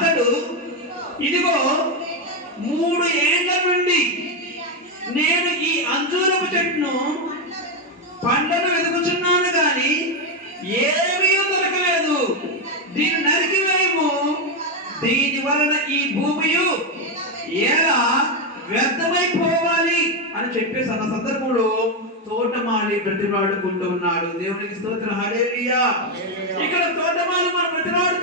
అతడు ఇదిగో మూడు ఏండ్ల నుండి నేను ఈ అంజూరపు చెట్టును పండ్లను వెతుకుచున్నాను గాని ఏమీ దొరకలేదు. దీన్ని నరికివేయము దీని వలన ఈ భూమియు ఎలా వ్యర్థమైపోవాలి అని చెప్పేసి అన్న సందర్భంలో తోటమాలి బ్రతిలాడుకుంటూ ఉన్నాడు. దేవునికి స్తోత్రం. హల్లెలూయా. ఇక్కడ తోటమాలి మన బ్రతిలాడుతూ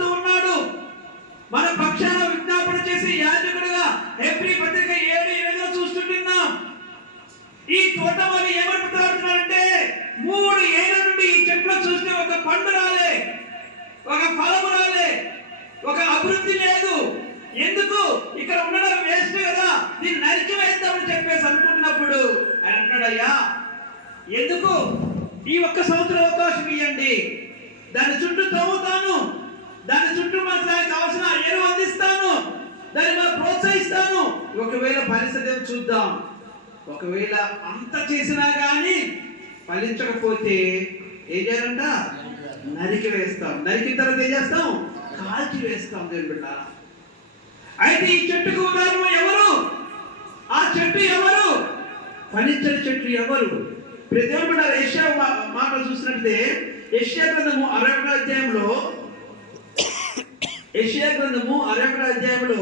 ప్రోత్సహిస్తాను ఒకవేళ పరిస్థితి చూద్దాం. ఒకవేళ అంత చేసినా కానీ ఫలించకపోతే ఏం చేయాలంట? నరికి వేస్తాం. నరికిన తర్వాత ఏం చేస్తాం? కాల్చి వేస్తాం దేవుని బిడ్డ. అయితే ఈ చెట్టుకు ఉదాహరణ ఎవరు? ఆ చెట్టు ఎవరు? ఫలించని చెట్టు ఎవరు? ప్రతి బిడ్డ ఏషియా మాట చూసినట్లయితే ఏషియా గ్రంథము అరవై అధ్యాయంలో ఏషియా గ్రంథము అరవై అధ్యాయంలో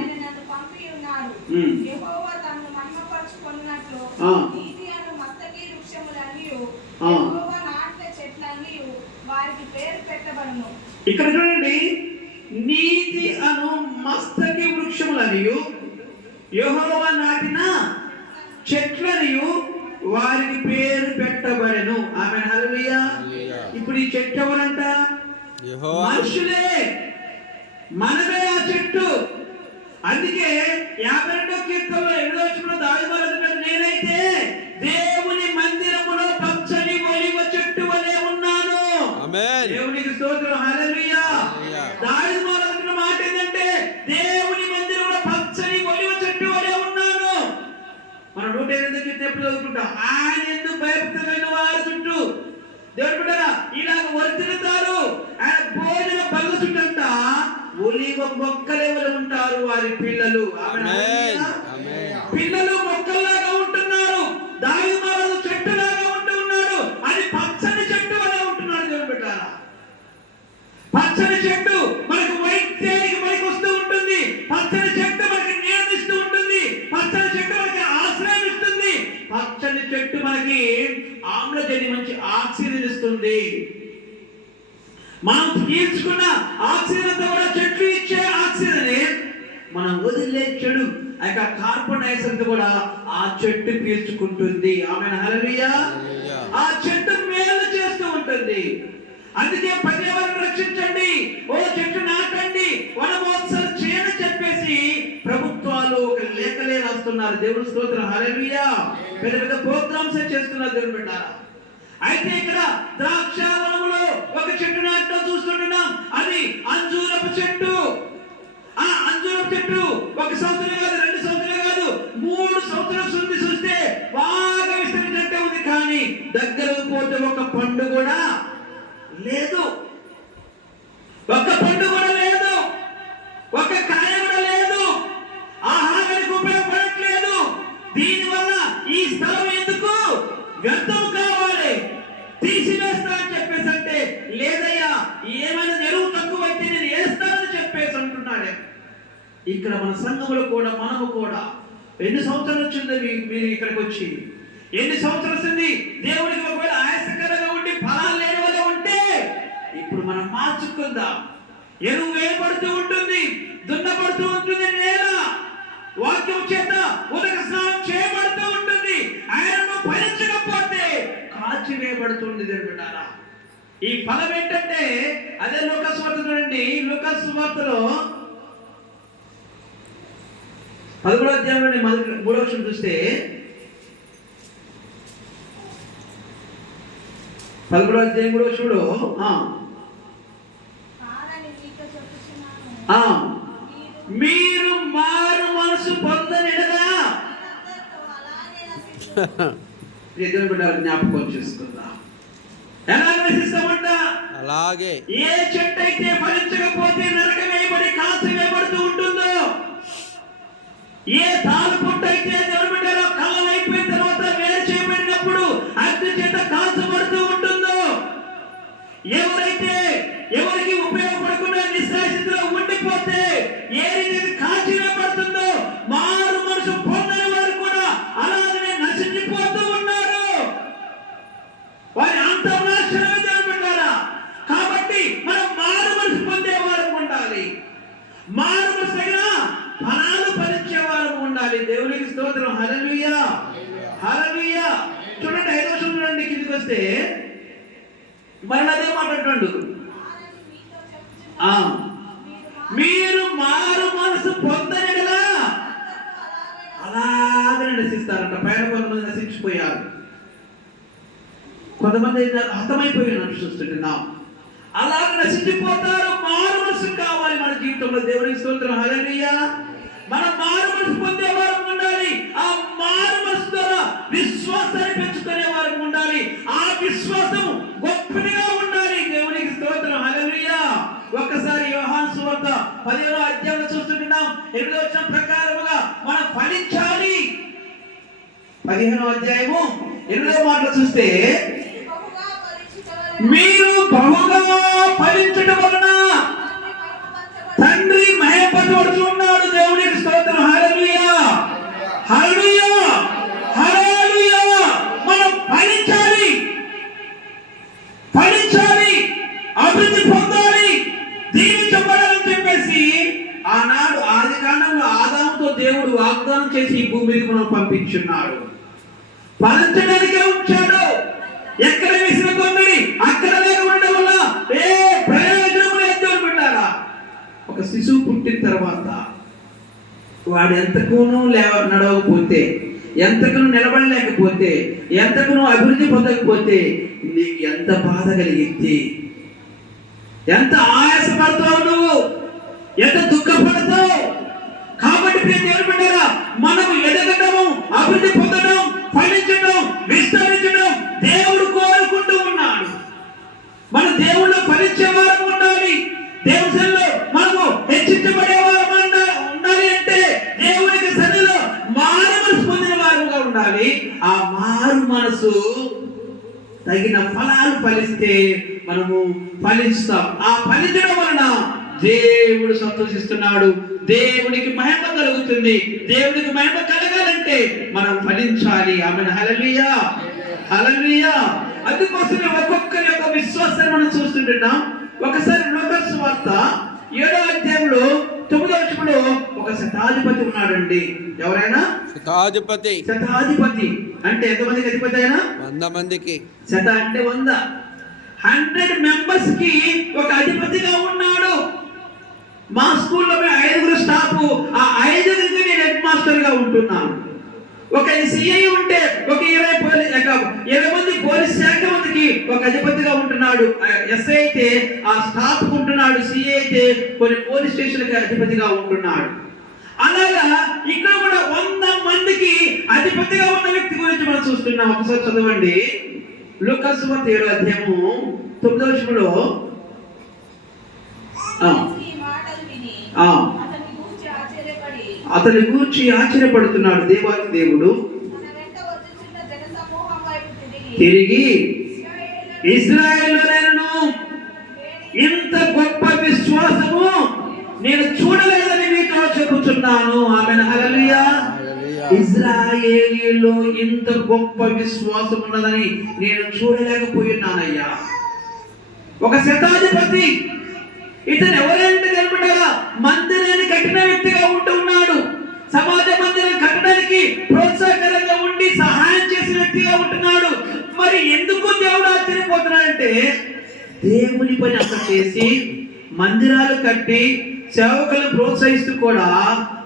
నీతి అను మస్తకి వృక్షములనియు యెహోవా నాటిన చెట్లనియు వారికి పేరు పెట్టబడెను. ఆమె హల్లెలూయా. ఇప్పుడు ఈ చెట్టు ఎవరంట? మనుషులే. మనమే ఆ చెట్టు. అందుకే యాభై రెండో కీర్తనలో ఎనిమిదో వచ్చిన దావిమారు చెప్పి చదువుకుంటాం. ఆయన ఎందుకు భయభక్తులైన వారి చుట్టూ? దేవుడు బిడ్డరా ఇలాగ వర్తిల్లుతారు ఆయన భోజన బల్ల చుట్టంట ఒలివ మొక్కలే ఉంటారు వారి పిల్లలు. ఆమె పచ్చని చెట్టు మనకి ఆమ్లజని మంచి ఆక్సిజన్ ఇస్తుంది. మనం పీల్చుకున్న ఆక్సిజన్ అంతా కూడా చెట్లు ఇచ్చే ఆక్సిజన్ మనం వదిలే చెడు ఆ యొక్క కార్బన్ డైఆక్సైడ్ కూడా ఆ చెట్టు పీల్చుకుంటుంది. ఆమె. ఆ చెట్టు మేలు చేస్తూ ఉంటుంది. అందుకే పర్యావరణం రక్షించండి ఓ చెట్టు నాటండి వనమహోత్సవం చేయని చెప్పేసి ప్రభుత్వాలు ఒక లేఖలే రాస్తున్నారు. దేవుడు స్తోత్రం. హల్లెలూయా. పెద్ద పెద్ద ప్రోగ్రామ్స్ చేస్తున్నారు దేవుడు బిడ్డారా. అయితే ఇక్కడ ద్రాక్ష వనములో ఒక చెట్టు నాటడం చూస్తుంటున్నాం. అది అంజూరపు చెట్టు. ఆ అంజూరపు చెట్టు ఒక సంవత్సరం కాదు రెండు సంవత్సరాలు కాదు మూడు సంవత్సరాల సుంది చూస్తే బాగా విస్తరించినట్టే ఉంది. కానీ దగ్గరకు పోతే ఒక పండు కూడా లేదు. ఒక్క పండు కూడా లేదు. ఒక కాయ కూడా లేదు. ఆహారానికి ఉపయోగపడట్లేదు? దీనివల్ల ఈ స్థలం ఎందుకు వ్యర్థం కావాలి? తీసివేస్తా అని చెప్పేసి అంటే లేదయ్యా ఏమైనా ఎరువు తక్కువైతే నేను వేస్తానని చెప్పేసి అంటున్నాడే ఇక్కడ మన సంఘములు కూడా మనము కూడా ఎన్ని సంవత్సరాలు వచ్చింది మీరు ఇక్కడికి వచ్చి? ఎన్ని సంవత్సరాలు వచ్చింది? దేవుడికి ఒకవేళ ఆయాసకరంగా ఉంటుందా ఎరువు వేయబడుతూ ఉంటుంది దున్నపడుతూ ఉంటుంది నేల. వాక్యం చేత ఉదక స్నానం చేయబడుతూ ఉంటుంది ఆయనను భరించకపోతే కాల్చి వేయబడుతుంది దేవుడారా ఈ ఫలం ఏంటంటే అదే లోకస్వార్త చూడండి. లోకస్వార్తలో పదమూడో అధ్యాయం మొదటి మూడో విషయం చూస్తే పదమూడో అధ్యాయం కూడా చూడు ఆ, కాదని మీతో చెప్పుచున్నాను ఆ. మీరు మీరు మనసు పొందనిడగా. ఎదురు బిడ్డలు జ్ఞాపకం చేసుకుందాం. ఎలా అలాగే. ఏ చెట్టు అయితే ఫలించకపోతే నరకం వేయబడి కాసు వేయబడుతూ ఉంటుందో ఏ తాలు పుట్టు అయితే దేవుని బిడ్డలో కళ్ళం అయిపోయిన తర్వాత వేరు చేయబడినప్పుడు అగ్ని చేత కాల్చబడుతూ ఉంటుందో ఎవరైతే మారు ఫలాలు ఫలించే వారు ఉండాలి. దేవునికి స్తోత్రం. హరవీయ హరవీయ చూడండి ఐదో చూడండి కిందికి వస్తే మరి అదే మాట్లాడు ఆ. మీరు మారు మనసు పొందని అలాగే నశిస్తారంట. పైన కొంతమంది నశించిపోయారు. కొంతమంది హతమైపోయినట్టు చూస్తుంటున్నాం అలాగే నశించిపోతారు మా జీవితంలో దేవునికి స్తోత్రం. హల్లెలూయా. మన మారు మనసు పొందే వారు ఉండాలి. ఆ మారు మనసు ద్వారా విశ్వాసాన్ని పెంచుకునే వారు ఉండాలి. ఆ విశ్వాసం గొప్పదిగా ఉండాలి. దేవునికి స్తోత్రం. హల్లెలూయా. ఒక్కసారి యోహాన్ సువార్త పదిహేనో అధ్యాయంలో చూస్తుంటున్నాం. ఎనిమిదో వచ్చిన ప్రకారముగా మనం ఫలించాలి. పదిహేనో అధ్యాయము ఎనిమిదో మాటలు చూస్తే మీరు బహుగా ఫలించడం. వలన తండ్రి తండ్రి మహిమపరచబడును. దేవునికి స్తోత్రం. హరలుయా హరలుయా హరలుయా మనం ఫలించాలి. ఫలించాలి. అభివృద్ధి పొందాలి. దీవించబడాలని చెప్పేసి ఆనాడు ఆది కాలంలో ఆదాముతో దేవుడు వాగ్దానం చేసి ఈ భూమి మీదకి మనం పంపించున్నాడు. ఫలించడానికే ఉంచాడు. ఎక్కడ వేసిన కొమ్మిడి అక్కడ లేక ఉండడం వల్ల ఏ ప్రయోజనం లేదు పెట్టారా ఒక శిశువు పుట్టిన తర్వాత వాడు ఎంతకును లేవ నడవకపోతే ఎంతకును నిలబడలేకపోతే ఎంతకును అభివృద్ధి పొందకపోతే నీకు ఎంత బాధ కలిగింది ఎంత ఆయాసపడతావు నువ్వు? ఎంత దుఃఖపడతావు? కాబట్టి ప్రియ దేవుని మనము ఎదగటము అభివృద్ధి పొందడం ఫలించడం విస్తరించడం దేవుడు కోరుకుంటూ ఉన్నాడు. మన దేవుళ్ళు ఫలించే వారం ఉండాలి. దేవునిలో మనము హెచ్చించబడే వారు ఉండాలి అంటే దేవునికి సన్నిలో మారు మనసు పొందిన వారుగా ఉండాలి. ఆ మారు మనసు తగిన ఫలాలు ఫలిస్తే మనము ఫలిస్తాం. ఆ ఫలించడం వలన దేవుడు సంతోషిస్తున్నాడు. దేవుడికి మహిమ కలుగుతుంది. దేవుడికి మహిమ కలగాలంటే మనం ఫలించాలి. ఆమె హలలియా హలలియా అందుకోసమే ఒక్కొక్కరి యొక్క విశ్వాసాన్ని మనం చూస్తుంటున్నాం. ఒకసారి లోకస్ వార్త ఏడో అధ్యాయంలో తొమ్మిదో వచ్చులో ఒక శతాధిపతి ఉన్నాడండి. ఎవరైనా? శతాధిపతి. శతాధిపతి. అంటే ఎంతమందికి అధిపతి అయినా వంద మందికి. శత అంటే వంద. హండ్రెడ్ మెంబర్స్కి ఒక అధిపతిగా ఉన్నాడు. మా స్కూల్లో ఐదుగురు స్టాఫ్. ఆ ఐదుగురికి నేను హెడ్ మాస్టర్గా ఉంటున్నాను. ఒక సిఐ ఉంటే ఒక ఇరవై పోలీస్ ఇరవై మంది పోలీస్ శాఖ మందికి ఒక అధిపతిగా ఉంటున్నాడు. ఎస్ఐ అయితే ఆ స్టాఫ్ ఉంటున్నాడు సిఐ అయితే కొన్ని పోలీస్ స్టేషన్కి అధిపతిగా ఉంటున్నాడు. అలాగా ఇక్కడ కూడా వంద మందికి అధిపతిగా ఉన్న వ్యక్తి గురించి మనం చూస్తున్నాం. ఒకసారి చదవండి. లూకాసు వార్త ఏడో అధ్యాయము తొమ్మిదో వచనంలో ఆ. యేసు ఈ మాటలు విని ఆ, అతని గూర్చి ఆశ్చర్యపడి అతని గూర్చి ఆశ్చర్యపడుతున్నాడు దేవాది దేవుడు. తిరిగి ఇస్రాయేలులను ఇంత గొప్ప విశ్వాసము నేను చూడలేదని మీతో చెబుతున్నాను. ఆమె. ఇజ్రాయేలీలో ఇంత గొప్ప విశ్వాసం ఉన్నదని నేను చూడలేకపోయినానయ్యా. ఒక శతాధిపతి ఇతను ఎవరంటే కనబడగా మందిరాన్ని కట్టిన వ్యక్తిగా ఉంటూ ఉన్నాడు. సమాజ మందిరం కట్టడానికి ప్రోత్సాహకరంగా ఉండి సహాయం చేసిన వ్యక్తిగా ఉంటున్నాడు. మరి ఎందుకు దేవుడు ఆశ్చర్యపోతున్నాడంటే దేవుని పని అక్కడ చేసి మందిరాలు కట్టి సేవకులను ప్రోత్సహిస్తూ కూడా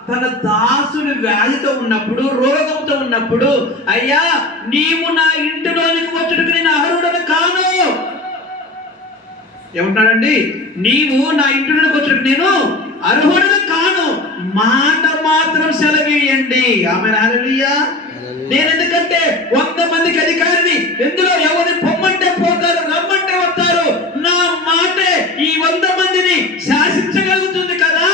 తన దాసుడు వ్యాధితో ఉన్నప్పుడు రోగంతో ఉన్నప్పుడు అయ్యా నీవు నా ఇంటిలోనికి వచ్చుటకు నేను అర్హుడను కాను. ఏమంటాడండి? నీవు నా ఇంటిలోకి వచ్చిన నేను అర్హుడుగా కాను. మాట మాత్రం సెలవేయండి ఆమె హల్లెలూయా. నేను ఎందుకంటే వంద మందికి అధికారిని ఎందులో ఎవరిని పొమ్మంటే పోతారు రమ్మంటే వస్తారు. నా మాటే ఈ వంద మందిని శాసించగలుగుతుంది కదా.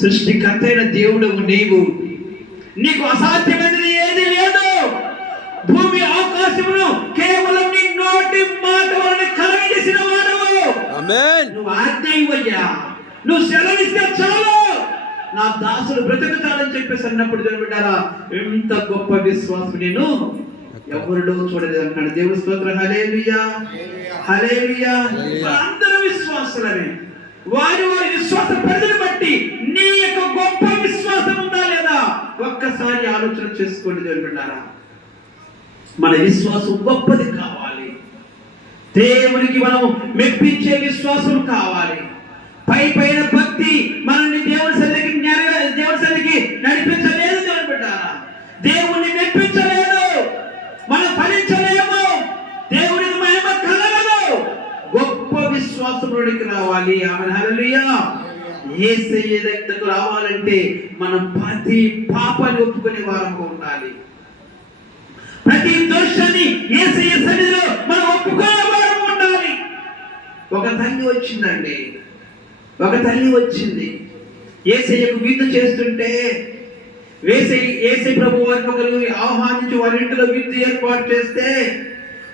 సృష్టికర్త అయిన దేవుడు నీవు. నీకు అసాధ్యమైనది ఏది లేదు భూమి ఆకాశమును కేవలం నీ నోటి మాట వలన కలగజేసిన వాడవు ఆమేన్ నువ్వు ఆజ్ఞ ఇవ్వయ్యా నువ్వు సెలవిస్తే చాలు. నా దాసుడు బ్రతుకుతాడని చెప్పేసి అన్నప్పుడు జరుగుతారా ఎంత గొప్ప విశ్వాసం. నేను ఎవరిలో చూడలేదు అంటాడు దేవుడు స్తోత్రం. Hallelujah hallelujah. అందరూ విశ్వాసులనే వారి వారి విశ్వాస పరిధిని బట్టి నీ యొక్క గొప్ప విశ్వాసం ఉందా లేదా? ఒక్కసారి ఆలోచన చేసుకోండి దేవుడు మన విశ్వాసం గొప్పది కావాలి. దేవునికి మనం మెప్పించే విశ్వాసం కావాలి. పై పైన భక్తి మనల్ని దేవుని సన్నిధికి దేవుని సన్నిధికి నడిపించలేదు దేవుని బిడ్డారా దేవుణ్ణి మెప్పించలేదు. మనం ఫలించలేము. దేవునికి మహిమ కలగదు. గొప్ప విశ్వాసముడికి రావాలి. ఆమె హరలియా ఏసయ్య దగ్గరకు రావాలంటే మనం ప్రతి పాపాన్ని ఒప్పుకునే వారంగా ఉండాలి. ప్రతి దోషాన్ని ఏసయ్య సన్నిధిలో మనం ఒప్పుకోవాలి ఒక తల్లి వచ్చిందండి. ఒక తల్లి వచ్చింది. ఏసయ్యకు విందు చేస్తుంటే వేసై ఏసై ప్రభు వారిని ఒకరు ఆహ్వానించి వారి ఇంటిలో విందు ఏర్పాటు చేస్తే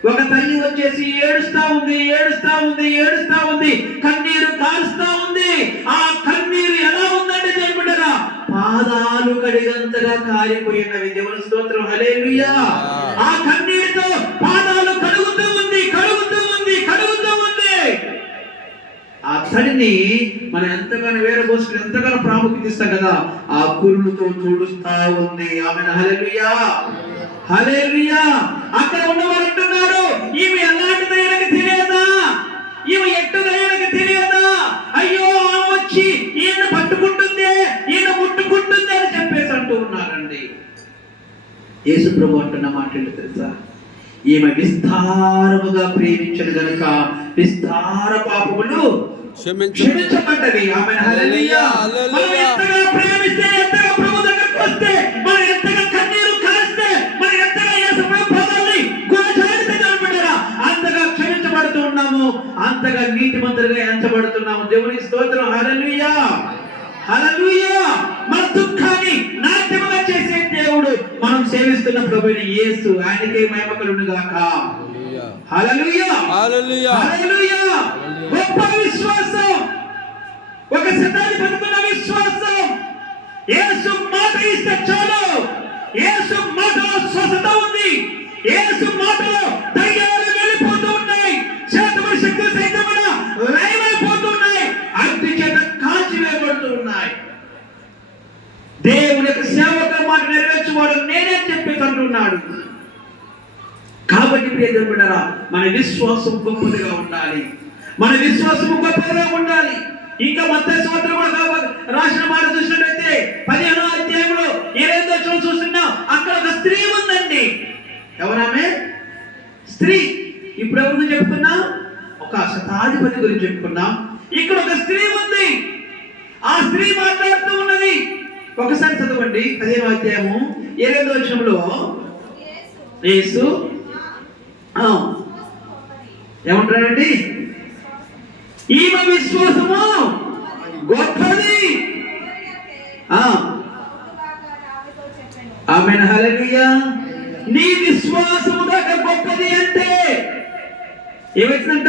ఒక తల్లి వచ్చేసి ఏడుస్తా ఉంది ఏడుస్తా ఉంది ఏడుస్తా ఉంది. కన్నీరు కారుస్తా ఉంది. ఆ కన్నీరు ఎలా ఉందండి దేవుడరా? పాదాలు కడిగంతగా కారిపోయినవి. దేవుని స్తోత్రం. హల్లెలూయా. ఆ కన్నీరుతో పాదాలు కడుగుతూ ఉంది కడుగుతూ ఉంది కడుగుతూ ఉంది ఆ మనం ఎంతగానో వేరబోసుకుని ఎంతగానో ప్రాముఖ్యత ఇస్తాం కదా ఆ కురులతో చూడుస్తా ఉంది. ఆమె హలెలుయా హలెలుయా అక్కడ ఉన్నవారు అంటున్నారు ఈమె ఎలాంటి ఈయనకి తెలియదా? ఈమె ఎట్టు దయానికి తెలియదా? అయ్యో ఆమె వచ్చి ఈయన పట్టుకుంటుంది ఈయన ముట్టుకుంటుంది అని చెప్పేసి అంటూ ఉన్నారండి. యేసు ప్రభు అంటున్న మాటలు తెలుసా? ఈమె విస్తారముగా ప్రేమించను గనుక విస్తార పాపములు క్షమించబడ్డది. హల్లెలూయా. మనం ఎంతగా ప్రేమిస్తే ఎంతగా ప్రభు దగ్గరకు వస్తే మనం ఎంతగా కన్నీరు కారిస్తే మనం ఎంతగా యేసు ప్రభు పాదాల్ని కనబడరా అంతగా క్షమించబడుతూ ఉన్నాము. అంతగా నీతి మంత్రులుగా ఎంచబడుతున్నాము. దేవుని స్తోత్రం. హల్లెలూయా. హల్లెలూయా. మన దుఃఖాన్ని నాట్యముగా చేసే దేవుడు మనం సేవిస్తున్న ప్రభుని యేసు. ఆయనకే మహిమ కలుగును గాక హల్లెలూయా. హల్లెలూయా. గొప్ప విశ్వాసం ఒక శతాన్ని బతుకున్న విశ్వాసం. ఏసు మాట ఇస్తే చాలు. ఏసు మాటలో స్వస్థత ఉంది. ఏసు మాటలో దయ్యాలు వెళ్ళిపోతూ ఉన్నాయి. చేతబడి శక్తులు సైతం కూడా ఉన్నాయి. అగ్ని చేత కాల్చివేయబడుతూ ఉన్నాయి. దేవుని యొక్క సేవక మాట నెరవేర్చువాడు నేనే చెప్పి అంటున్నాడు కాబట్టి ప్రియ మన విశ్వాసం గొప్పదిగా ఉండాలి. మన విశ్వాసం గొప్పగా ఉండాలి. ఇంకా మత సంవత్సరం కూడా రాసిన మాట చూసినట్టయితే పదిహేనో అధ్యాయంలో ఏదైతే వచ్చిన చూస్తున్నాం అక్కడ ఒక స్త్రీ ఉందండి. ఎవరామె? స్త్రీ. ఇప్పుడు ఎవరు గురించి చెప్పుకున్నాం ఒక శతాధిపతి గురించి చెప్పుకున్నాం ఇక్కడ ఒక స్త్రీ ఉంది. ఆ స్త్రీ మాట్లాడుతూ ఉన్నది. ఒకసారి చదవండి. పదిహేను అధ్యాయము ఏడైదో వచనంలో. యేసు. ఏమంటాడండి ఈమె విశ్వాసము గొప్పది. ఆమె హల్లెలూయా. నీ విశ్వాసము దాకా గొప్పది అంటే ఏమైతుందంట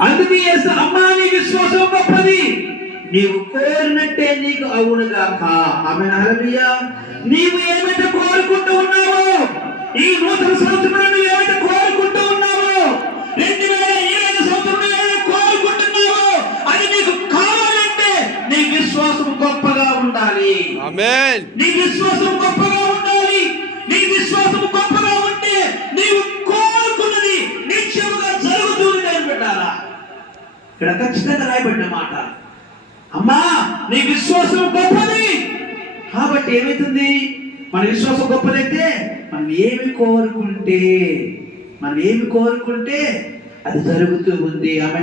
అందుకే అమ్మా నీ విశ్వాసం గొప్పది. నీవు కోరినట్టే నీకు అవునుగాక ఆమె హల్లెలూయా. నీవు ఏమైతే కోరుకుంటూ ఉన్నావో ఈ నూతన సంవత్సరంలో నువ్వు ఏమైతే కోరు నీ విశ్వాసం గొప్పగా ఉండాలి. నీ విశ్వాసం గొప్పగా ఉంటే నీవు కోరుకున్నది నిత్యముగా జరుగుతుంది అని పెట్టాలా? ఇక్కడ ఖచ్చితంగా రాయబడిన మాట. అమ్మా నీ విశ్వాసం గొప్పది. కాబట్టి ఏమవుతుంది మన విశ్వాసం గొప్పదైతే మనం ఏమి కోరుకుంటే మనం ఏమి కోరుకుంటే అది జరుగుతూ ఉంది. ఆమె.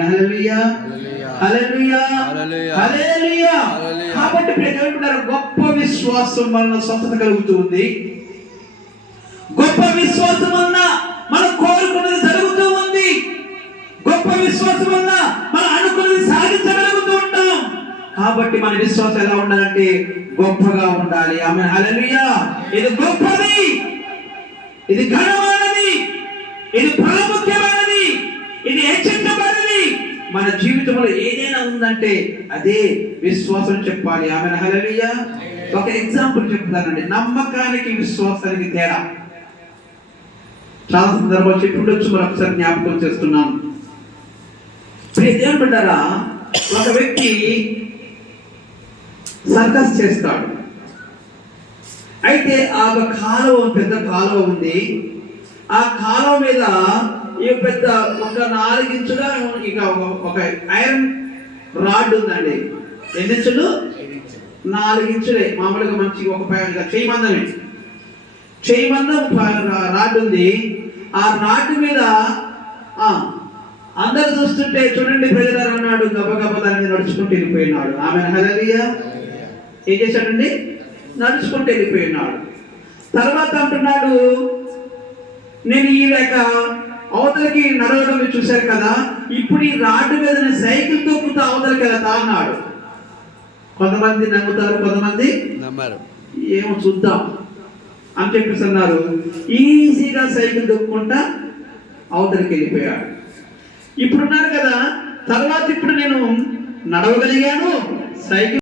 కాబట్టి ప్రజలు గొప్ప విశ్వాసం వలన స్వస్థత కలుగుతూ ఉంది. గొప్ప విశ్వాసం వలన మనం కోరుకున్నది జరుగుతూ ఉంది. గొప్ప విశ్వాసం వలన మనం అనుకున్నది సాధించగలుగుతూ ఉంటాం. కాబట్టి మన విశ్వాసం ఎలా ఉండాలంటే గొప్పగా ఉండాలి. ఆమె హల్లెలూయా. ఇది గొప్పది. ఇది ఘనమైనది. ఇది మన జీవితంలో ఏదైనా ఉందంటే అదే విశ్వాసం చెప్పాలి. ఆమె హలలియ ఒక ఎగ్జాంపుల్ చెప్తానండి నమ్మకానికి విశ్వాసానికి తేడా. చాలా సందర్భాలు చెప్పి ఉండొచ్చు మరి ఒకసారి జ్ఞాపకం చేస్తున్నాను. ఏమంటారా ఒక వ్యక్తి సర్కస్ చేస్తాడు. అయితే ఆ ఒక కాలువ పెద్ద కాలువ ఉంది. ఆ కాలువ మీద ఈ పెద్ద ఒక నాలుగించుగా ఇక ఒక- ఒక ఐరన్ రాడ్ ఉందండి. ఎన్ని ఇంచులు? నాలుగించులే మామూలుగా మంచి ఒక చేయి మందమే. చేయి మందం రాడ్ ఉంది. ఆ రాడ్ మీద అందరు చూస్తుంటే చూడండి ప్రజలారు అన్నాడు. గబగబ దాని నడుచుకుంటూ వెళ్ళిపోయినాడు. ఆమె హలలియా ఏం చేశాడండి? నడుచుకుంటూ వెళ్ళిపోయినాడు. తర్వాత అంటున్నాడు నేను ఈ లేక అవతలకి నడవడం మీరు చూశారు కదా ఇప్పుడు ఈ రాడ్డు మీద నేను సైకిల్ తొక్కుతూ అవతలకి వెళ్తా అన్నాడు. కొంతమంది నమ్ముతారు కొంతమంది నమ్మరు. ఏమో చూద్దాం. అని చెప్పేసి అన్నారు ఈజీగా సైకిల్ దొక్కుంటా అవతలికి వెళ్ళిపోయాడు. ఇప్పుడున్నారు కదా తర్వాత ఇప్పుడు నేను నడవగలిగాను సైకిల్